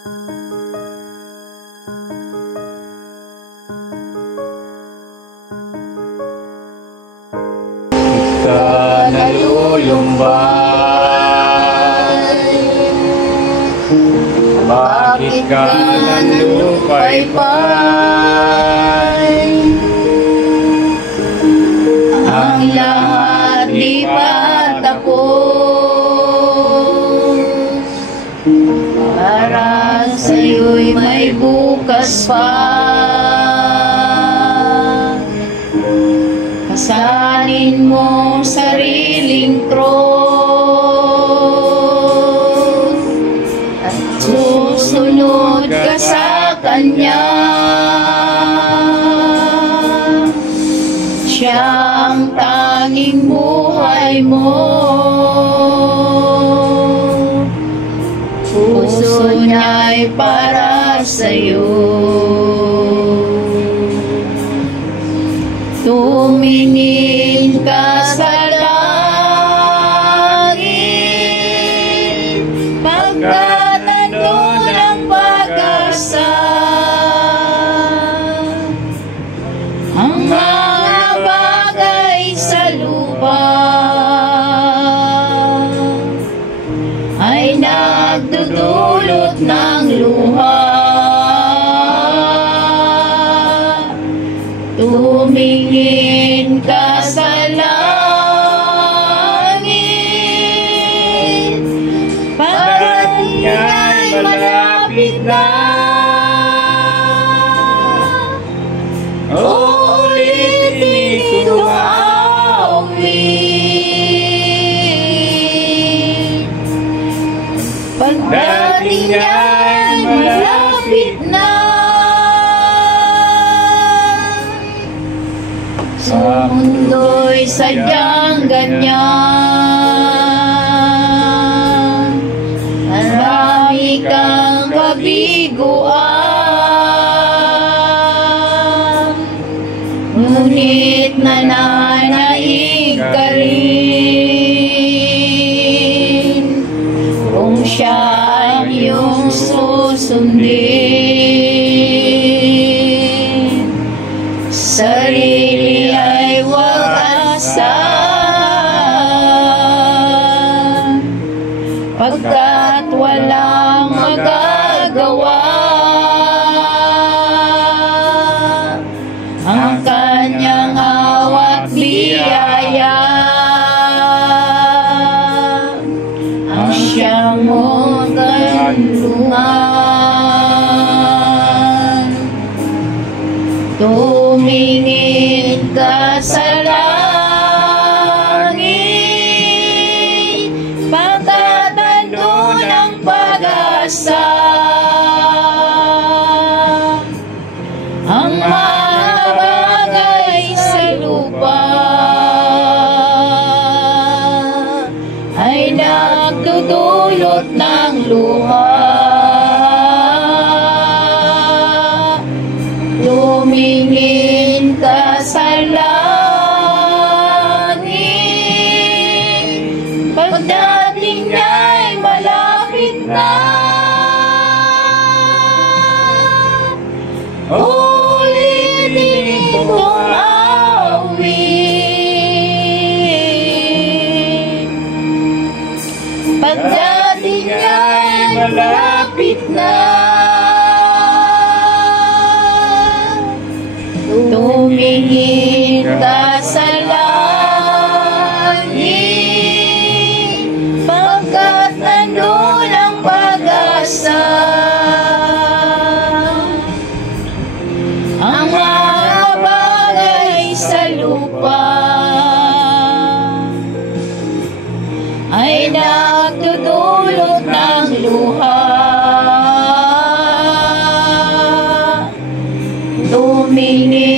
Ka nalulumbay, bakit ka nalupaypay? Ang lahat di pa tapos, para sa'yo'y may bukas pa. Pasanin mo sariling cross at susunod ka sa Kanya. Siya ang tanging buhay mo. Puso niya'y para sa'yo. Tumingin ka sa langit, pagkat nandun ang pag-asa. Ang mga bagay sa lupa ay nagdudulot ng luha. Tumingin ka sa langit, pagkat niya'y malapit na. Ulitin itong awit, pagdating niya'y malapit na. Sa mundo'y sadyang ganyan, marami kang kabiguan, ngunit nananaig ka rin kung siya ang iyong susundin. Sarili ay huwag asahan, pagkat walang magagawa. Ang Kanyang awat biyaya ang siyang mong kanlungan. Tumingin ka sa langit, pagkat nandun ang pag-asa. Ang mga bagay sa lupa ay nagdudulot ng luha. Tumingin ka sa langit, pagdating niya'y malapit na. Ulitin itong awit, pagdating niya'y malapit na. Tumingin ka sa langit, pagkat nandun ang pag-asa. Ang mga bagay sa lupa ay nagdudulot ng luha. Tumingin